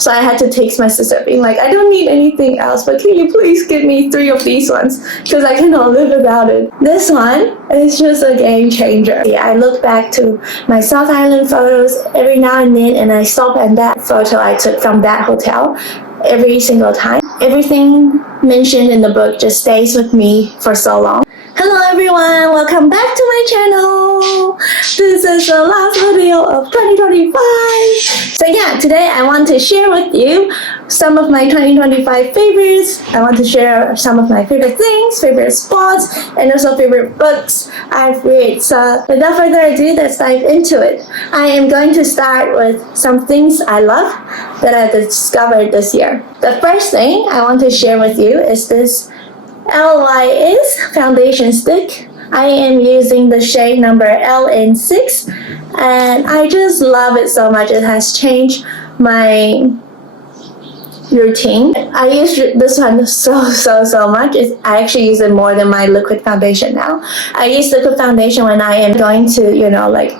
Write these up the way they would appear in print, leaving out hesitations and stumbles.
So I had to text my sister being like, I don't need anything else, but can you please give me 3 of these ones because I cannot live without it. This one is just a game changer. Yeah, I look back to my South Island photos every now and then, and I stop at that photo I took from that hotel every single time. Everything mentioned in the book just stays with me for so long. Hello everyone, welcome back to my channel. This is the last video of 2025. So yeah, today I want to share with you some of my 2025 favorites. I want to share some of my favorite things, favorite spots, and also favorite books I've read. So without further ado, let's dive into it. I am going to start with some things I love that I discovered this year. The first thing I want to share with you is this LYS foundation stick. I am using the shade number LN6 and I just love it so much. It has changed my routine. I use this one so much. I actually use it more than my liquid foundation now. I use liquid foundation when I am going to, like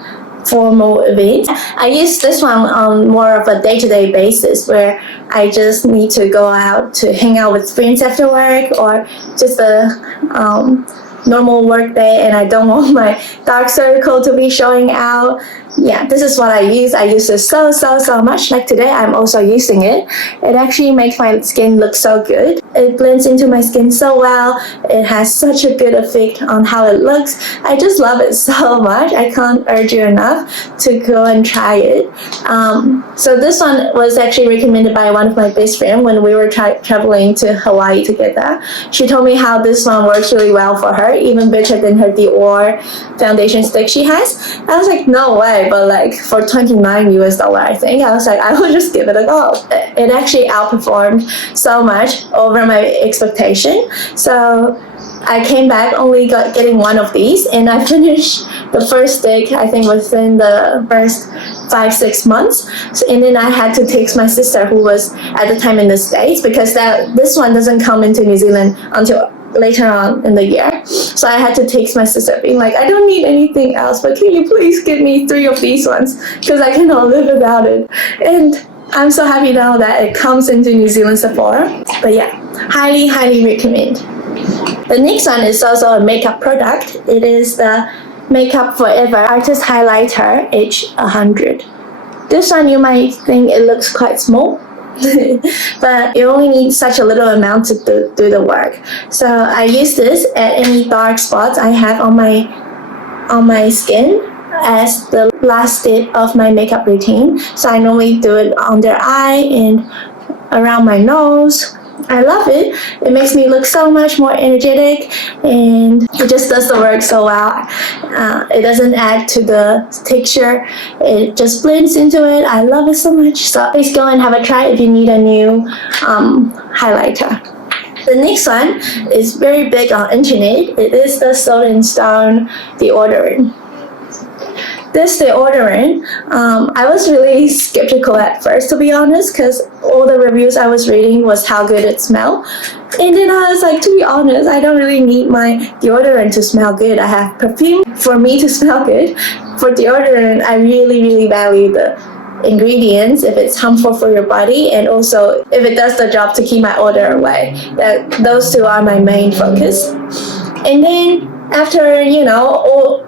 formal events. I use this one on more of a day-to-day basis where I just need to go out to hang out with friends after work or just a normal work day and I don't want my dark circle to be showing out. Yeah, this is what I use. I use this so much. Like today, I'm also using it. It actually makes my skin look so good. It blends into my skin so well. It has such a good effect on how it looks. I just love it so much. I can't urge you enough to go and try it. So this one was actually recommended by one of my best friends when we were traveling to Hawaii together. She told me how this one works really well for her, even better than her Dior foundation stick she has. I was like, no way. But like for $29 US, I think, I was like, I will just give it a go. It actually outperformed so much over my expectation. So I came back only getting one of these and I finished the first stick, I think within the first 5-6 months. And then I had to text my sister who was at the time in the States because this one doesn't come into New Zealand until later on in the year. So I had to text my sister being like, I don't need anything else, but can you please give me 3 of these ones because I cannot live without it. And I'm so happy now that it comes into New Zealand Sephora. But yeah, highly recommend. The next one is also a makeup product. It is the Makeup Forever Artist Highlighter H100. This one you might think it looks quite small, but you only need such a little amount to do the work. So I use this at any dark spots I have on my skin as the last step of my makeup routine. So I normally do it under eye and around my nose. I love it. It makes me look so much more energetic and it just does the work so well. It doesn't add to the texture. It just blends into it. I love it so much. So please go and have a try if you need a new highlighter. The next one is very big on internet. It is the Salt & Stone deodorant. This deodorant, I was really skeptical at first, to be honest, because all the reviews I was reading was how good it smelled. And then I was like, to be honest, I don't really need my deodorant to smell good. I have perfume for me to smell good. For deodorant, I really value the ingredients, if it's harmful for your body, and also if it does the job to keep my odor away. Those two are my main focus. And then after,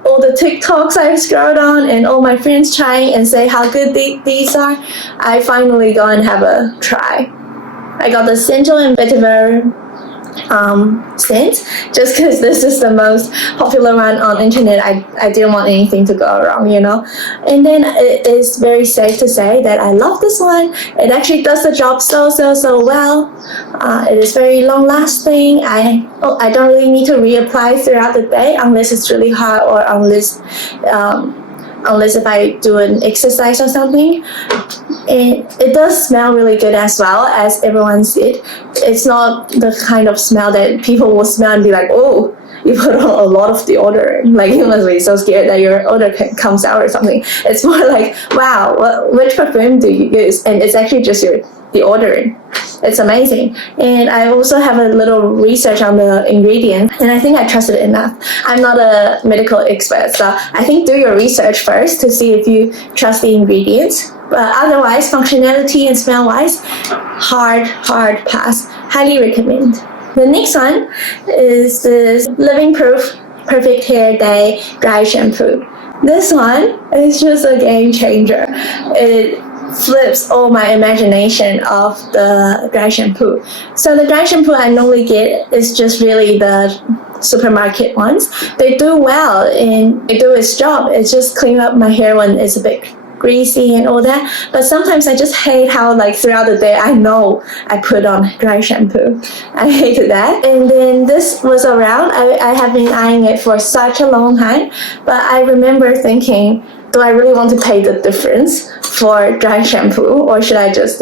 all the TikToks I've scrolled on and all my friends trying and say how good these are, I finally go and have a try. I got the Sensual and Vetiver scent just because this is the most popular one on internet. I didn't want anything to go wrong, And then it is very safe to say that I love this one. It actually does the job so well. It is very long lasting. I don't really need to reapply throughout the day unless it's really hot or unless if I do an exercise or something. And it does smell really good as well, as everyone said. It's not the kind of smell that people will smell and be like, oh, you put on a lot of deodorant. Like, you must be so scared that your odor comes out or something. It's more like, wow, which perfume do you use? And it's actually just your deodorant. It's amazing. And I also have a little research on the ingredient, and I think I trust it enough. I'm not a medical expert, so I think do your research first to see if you trust the ingredients But otherwise, functionality and smell-wise, hard pass. Highly recommend. The next one is this Living Proof Perfect Hair Day Dry Shampoo. This one is just a game changer. It flips all my imagination of the dry shampoo. So the dry shampoo I normally get is just really the supermarket ones. They do well and they do its job. It's just clean up my hair when it's a bit greasy and all that. But sometimes I just hate how like throughout the day I know I put on dry shampoo. I hated that. And then this was around. I have been eyeing it for such a long time. But I remember thinking, do I really want to pay the difference for dry shampoo, or should I just,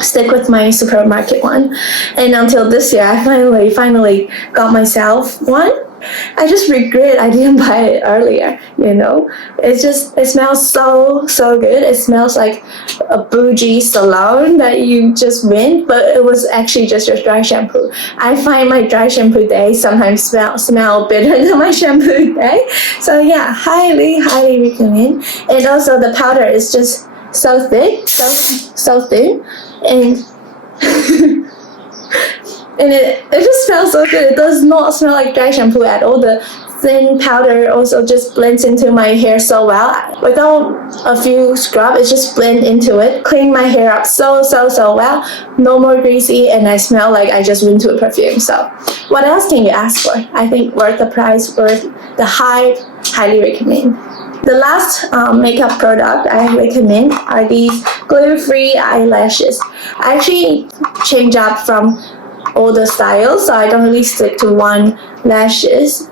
stick with my supermarket one? And until this year, I finally got myself one. I just regret I didn't buy it earlier, It smells so good. It smells like a bougie salon that you just went, but it was actually just your dry shampoo. I find my dry shampoo day sometimes smell better than my shampoo day. So yeah, highly recommend. And also the powder is just so thick, so thin, and and it just smells so good. It does not smell like dry shampoo at all. The thin powder also just blends into my hair so well. Without a few scrub, it just blends into it. Clean my hair up so well. No more greasy, and I smell like I just went to a perfume. So what else can you ask for? I think worth the price, worth the hype. Highly recommend. The last makeup product I recommend are these glue-free eyelashes. I actually change up from all the styles, so I don't really stick to one lashes,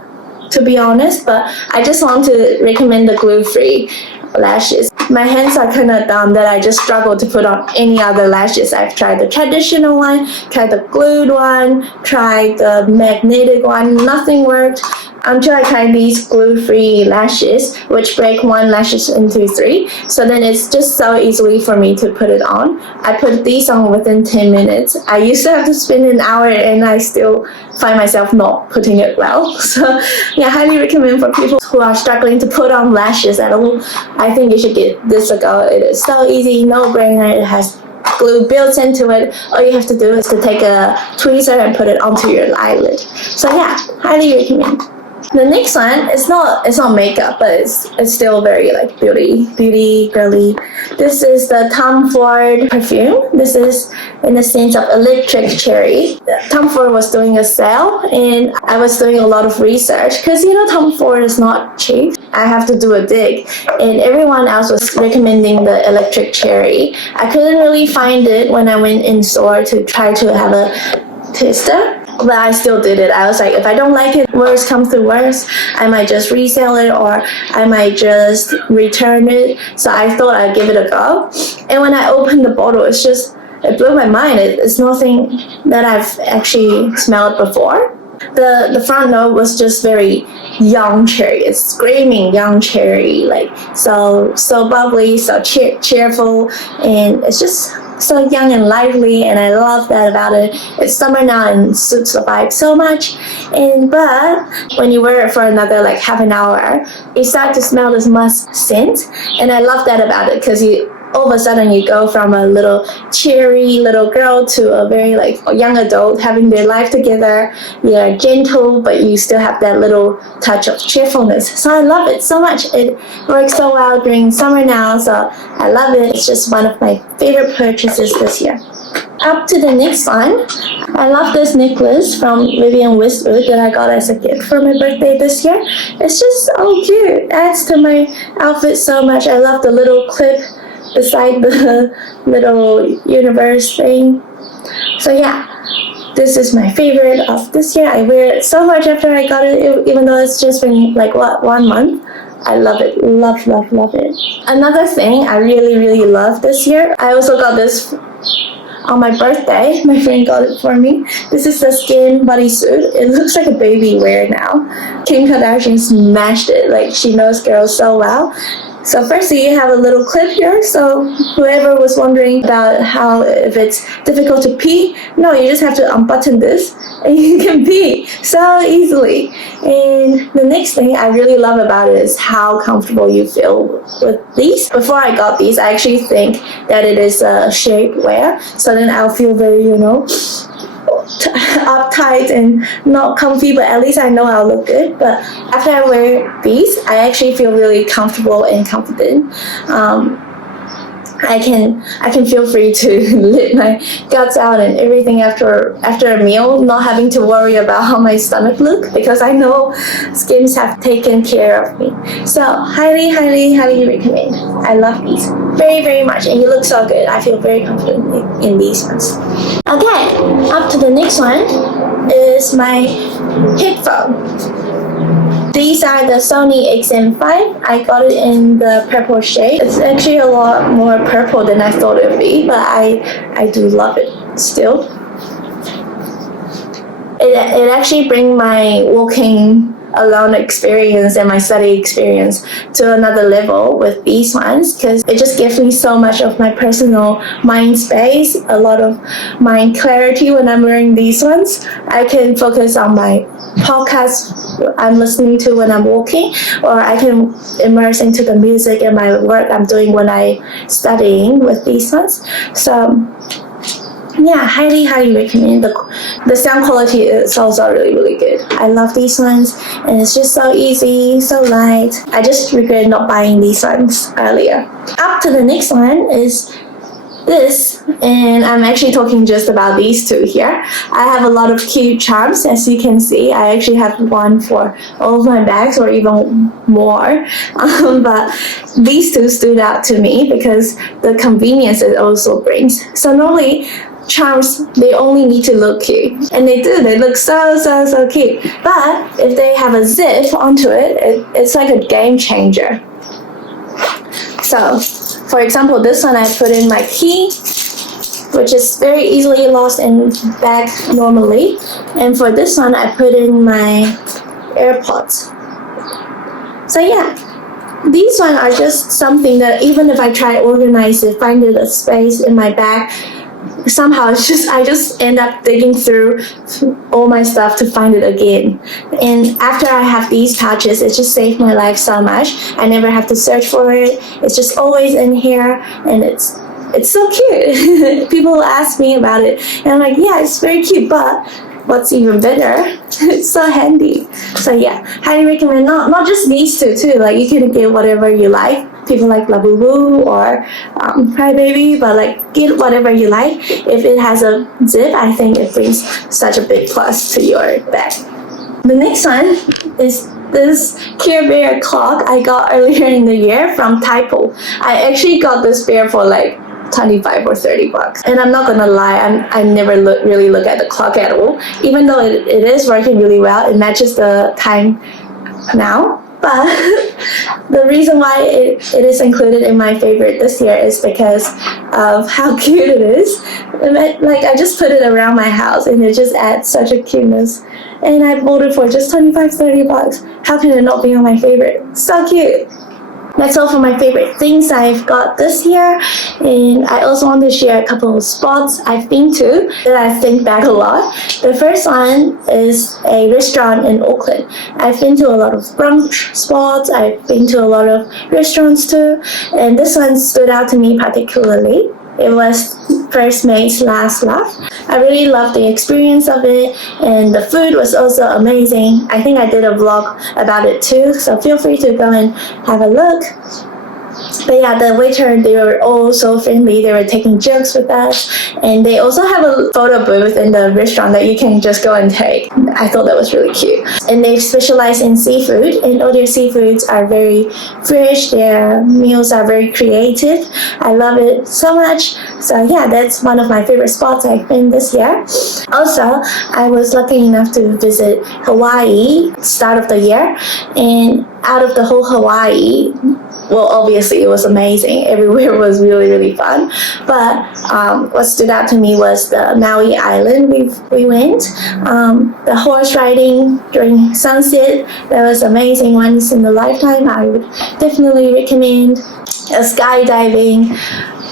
to be honest, but I just want to recommend the glue-free lashes. My hands are kind of dumb that I just struggle to put on any other lashes. I've tried the traditional one, tried the glued one, tried the magnetic one, nothing worked until I tried these glue-free lashes, which break one lashes into 3. So then it's just so easily for me to put it on. I put these on within 10 minutes. I used to have to spend an hour, and I still find myself not putting it well. So yeah, highly recommend for people who are struggling to put on lashes at all. I think you should give this a go. It is so easy, no brainer. It has glue built into it. All you have to do is to take a tweezer and put it onto your eyelid. So yeah, highly recommend. The next one, it's not makeup, but it's still very like beauty girly. This is the Tom Ford perfume. This is in the sense of electric cherry. Tom Ford was doing a sale, and I was doing a lot of research because Tom Ford is not cheap. I have to do a dig, and everyone else was recommending the electric cherry. I couldn't really find it when I went in store to try to have a taster. But I still did it. I was like, if I don't like it, worst comes to worst, I might just resell it, or I might just return it. So I thought I'd give it a go. And when I opened the bottle, it blew my mind. It's nothing that I've actually smelled before. The front note was just very young cherry. It's screaming young cherry, like so bubbly, so cheerful, and it's just so young and lively, and I love that about it. It's summer now and suits the vibe so much. But when you wear it for another like half an hour, you start to smell this musk scent, and I love that about it because all of a sudden you go from a little cheery little girl to a very like young adult having their life together. You're gentle, but you still have that little touch of cheerfulness. So I love it so much. It works so well during summer now, so I love it. It's just one of my favorite purchases this year. Up to the next one, I love this necklace from Vivienne Westwood that I got as a gift for my birthday this year. It's just so cute. It adds to my outfit so much. I love the little clip beside the little universe thing. So yeah, this is my favorite of this year. I wear it so much after I got it, even though it's just been like 1 month. I love it. Love it. Another thing I really love this year, I also got this on my birthday. My friend got it for me. This is the skin bodysuit. It looks like a baby wear now. Kim Kardashian smashed it. Like, she knows girls so well. So firstly, you have a little clip here. So whoever was wondering about how if it's difficult to pee, no, you just have to unbutton this and you can pee so easily. And the next thing I really love about it is how comfortable you feel with these. Before I got these, I actually think that it is a shapewear. So then I'll feel very, uptight and not comfy, but at least I know I'll look good. But after I wear these, I actually feel really comfortable and confident. I can feel free to let my guts out and everything after a meal, not having to worry about how my stomach look, because I know Skims have taken care of me. So highly recommend. I love these very, very much, and you look so good. I feel very confident in these ones. Okay, up to the next one is my headphone. These are the Sony XM5. I got it in the purple shade. It's actually a lot more purple than I thought it would be, but I do love it still. It actually brings my walking alone experience and my study experience to another level with these ones, because it just gives me so much of my personal mind space, a lot of mind clarity when I'm wearing these ones. I can focus on my podcast I'm listening to when I'm walking, or I can immerse into the music and my work I'm doing when I'm studying with these ones. So yeah, highly recommend. The sound quality is also really good. I love these ones, and it's just so easy, so light. I just regret not buying these ones earlier. Up to the next one is this, and I'm actually talking just about these two here. I have a lot of cute charms, as you can see. I actually have one for all of my bags, or even more, but these two stood out to me because the convenience it also brings. So normally charms, they only need to look cute, and they do. They look so cute, but if they have a zip onto it, it's like a game changer. So for example, this one I put in my key, which is very easily lost in bag normally, and for this one I put in my AirPods. So yeah, these ones are just something that even if I try to organize it, find it a space in my bag, somehow I just end up digging through all my stuff to find it again. And after I have these pouches, it just saved my life so much. I never have to search for it. It's just always in here, and it's so cute. People ask me about it, and I'm like, yeah, it's very cute, but what's even better, it's so handy. So yeah, highly recommend. Not just these two too, like you can get whatever you like. People like Labubu or Crybaby, but like get whatever you like. If it has a zip, I think it brings such a big plus to your bag. The next one is this Care Bear clock I got earlier in the year from Typo. I actually got this bear for like 25 or 30 bucks, and I'm not gonna lie, I never really look at the clock at all, even though it is working really well. It matches the time now. But the reason why it is included in my favorite this year is because of how cute it is. Like, I just put it around my house, and it just adds such a cuteness. And I bought it for just 25-30 bucks. How can it not be on my favorite? So cute. That's all for my favorite things I've got this year, and I also want to share a couple of spots I've been to that I think back a lot. The first one is a restaurant in Auckland. I've been to a lot of brunch spots, I've been to a lot of restaurants too, and this one stood out to me particularly. It was First Mate's Last Laugh. I really loved the experience of it, and the food was also amazing. I think I did a vlog about it too, so feel free to go and have a look. But yeah, the waiter, they were all so friendly. They were taking jokes with us, and they also have a photo booth in the restaurant that you can just go and take. I thought that was really cute. And they specialize in seafood, and all their seafoods are very fresh. Their meals are very creative. I love it so much. So yeah, that's one of my favorite spots I've been this year. Also, I was lucky enough to visit Hawaii start of the year, and out of the whole Hawaii, well, obviously it was amazing. Everywhere was really, really fun. But what stood out to me was the Maui Island we went. The horse riding during sunset, that was amazing. Once in a lifetime. I would definitely recommend. Skydiving,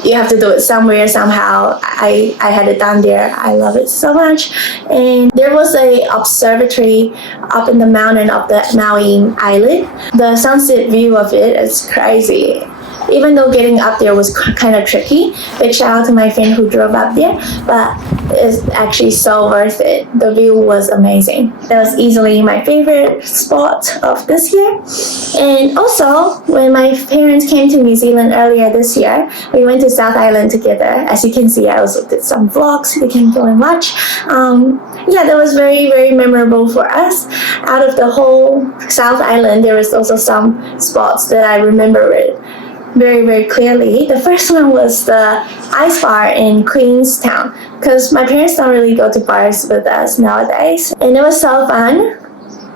you have to do it somewhere, somehow. I had it done there. I love it so much. And there was a observatory up in the mountain of the Maui Island. The sunset view of it is crazy. Even though getting up there was kind of tricky. Big shout out to my friend who drove up there, but it's actually so worth it. The view was amazing. That was easily my favorite spot of this year. And also, when my parents came to New Zealand earlier this year, we went to South Island together. As you can see, I also did some vlogs you can go and watch. Yeah, that was very, very memorable for us. Out of the whole South Island, there was also some spots that I remember it very, very clearly. The first one was the ice bar in Queenstown, because my parents don't really go to bars with us nowadays, and it was so fun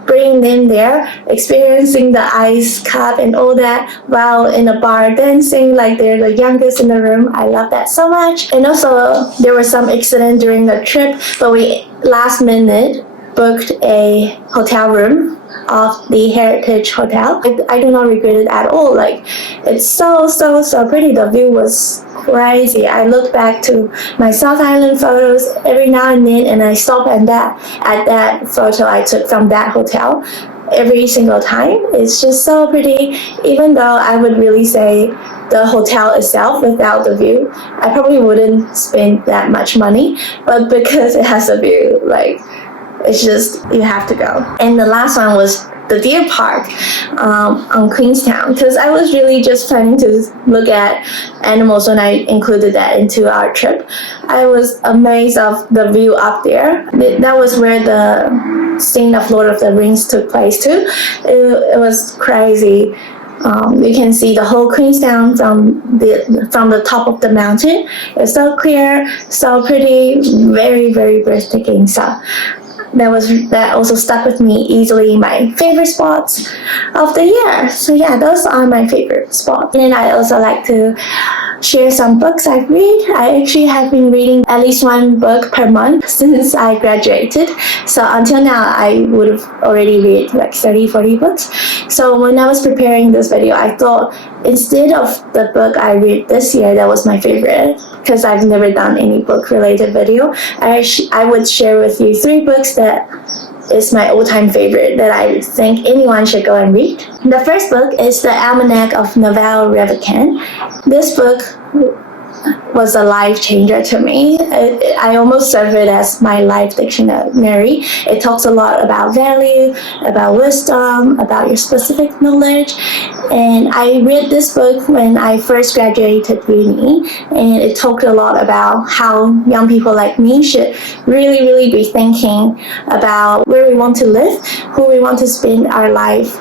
bringing them there, experiencing the ice cup and all that while in a bar dancing like they're the youngest in the room. I love that so much. And also there was some accident during the trip, but we last minute booked a hotel room of the Heritage Hotel. I do not regret it at all. Like, it's so pretty. The view was crazy. I look back to my South Island photos every now and then, and I stop at that photo I took from that hotel every single time. It's just so pretty. Even though I would really say the hotel itself, without the view, I probably wouldn't spend that much money, but because it has a view, like, it's just, you have to go. And the last one was the deer park on Queenstown, because I was really just planning to look at animals when I included that into our trip. I was amazed of the view up there. That was where the scene of Lord of the Rings took place too. It was crazy. You can see the whole Queenstown from the top of the mountain. It's so clear, so pretty, very, very breathtaking. So that also stuck with me easily, my favorite spots of the year. So yeah, those are my favorite spots. And then I also like to share some books I've read. I actually have been reading at least one book per month since I graduated. So until now, I would have already read like 30-40 books. So when I was preparing this video, I thought instead of the book I read this year, that was my favorite, because I've never done any book-related video, I would share with you 3 books that is my all-time favorite that I think anyone should go and read. The first book is The Almanac of Nouvelle Revenant. This book was a life changer to me. I almost serve it as my life dictionary. It talks a lot about value, about wisdom, about your specific knowledge. And I read this book when I first graduated uni, and it talked a lot about how young people like me should really be thinking about where we want to live, who we want to spend our life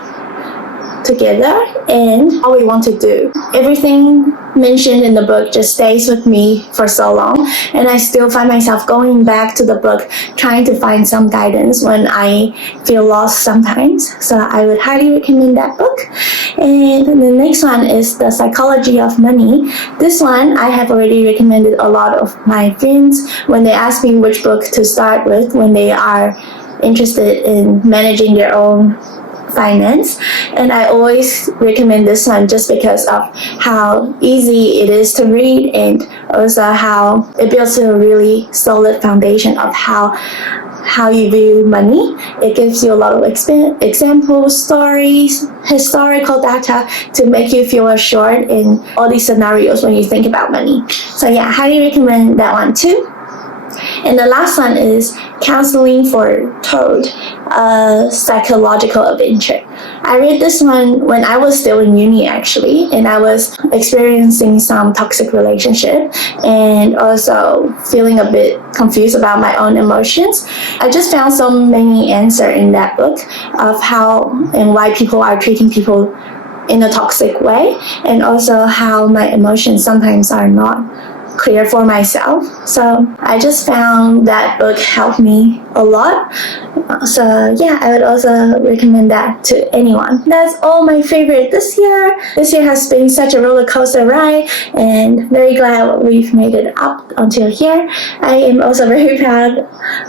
together, and how we want to do. Everything mentioned in the book just stays with me for so long, and I still find myself going back to the book trying to find some guidance when I feel lost sometimes. So I would highly recommend that book. And the next one is The Psychology of Money. This one I have already recommended a lot of my friends when they ask me which book to start with when they are interested in managing their own finance, and I always recommend this one just because of how easy it is to read, and also how it builds a really solid foundation of how you view money. It gives you a lot of examples, stories, historical data to make you feel assured in all these scenarios when you think about money. So yeah, I highly recommend that one too. And the last one is Counseling Foretold, a psychological adventure. I read this one when I was still in uni actually, and I was experiencing some toxic relationship and also feeling a bit confused about my own emotions. I just found so many answers in that book of how and why people are treating people in a toxic way, and also how my emotions sometimes are not clear for myself. So I just found that book helped me a lot. So yeah, I would also recommend that to anyone. That's all my favorite this year. This year has been such a roller coaster ride, and very glad we've made it up until here. I am also very proud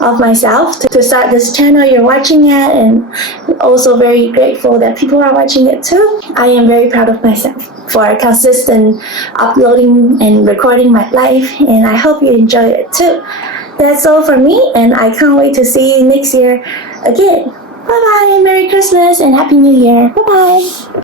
of myself to start this channel you're watching it, and also very grateful that people are watching it too. I am very proud of myself for consistent uploading and recording my life, and I hope you enjoy it too. That's all for me, and I can't wait to see you next year again. Bye bye, Merry Christmas and Happy New Year. Bye bye.